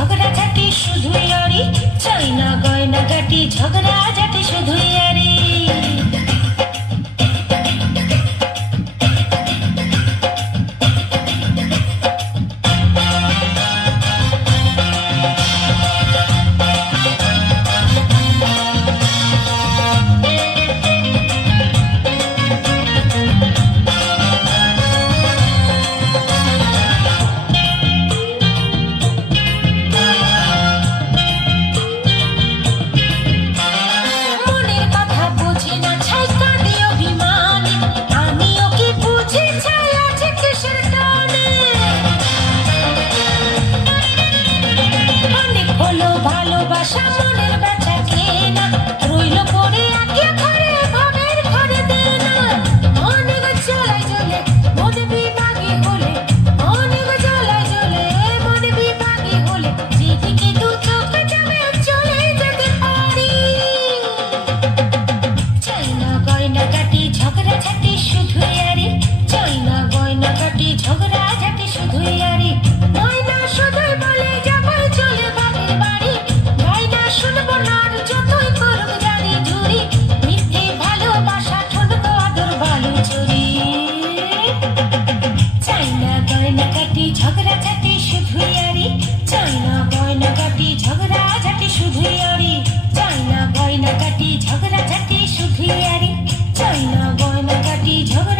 ঝগড়াঝাটি শুধুই আরি, চাই না গয়নাগাটি, ঝগড়াঝাটি শুধুই আরি। ভালোবাসা মনের বেচা কেনা রইল পড়ে একে ঘরে, ভাবের ঘরে দেনা। অনেক জ্বালায় জ্বলে মন বিভাগী হলে, অনেক জ্বালায় জ্বলে মন বিভাগী হলে, যেদিকে দু চোখ যাবে চলে যেতে পারি। চাই না গয়নাগাটি, ঝগড়াঝাটি শুধুই আরি, চাই না গয়নাগাটি, ঝগড়াঝাটি শুধুই আরি। ময়না শুধুই বলে যাবই চলে বাপের বাড়ি, গয়না শুনবো না আর যতই করুক জারি ঝুরি, মিথ্যে ভালোবাসা ঠুনকো আদর ভালো চুরি। চাই না গয়নাগাটি, ঝগড়াঝাটি শুধুই আরি, চাই না গয়নাগাটি, ঝগড়াঝাটি শুধুই আরি, চাই না গয়নাগাটি, ঝগড়াঝাটি শুধুই আরি, চাই না গয়নাগাটি, ঝগড়া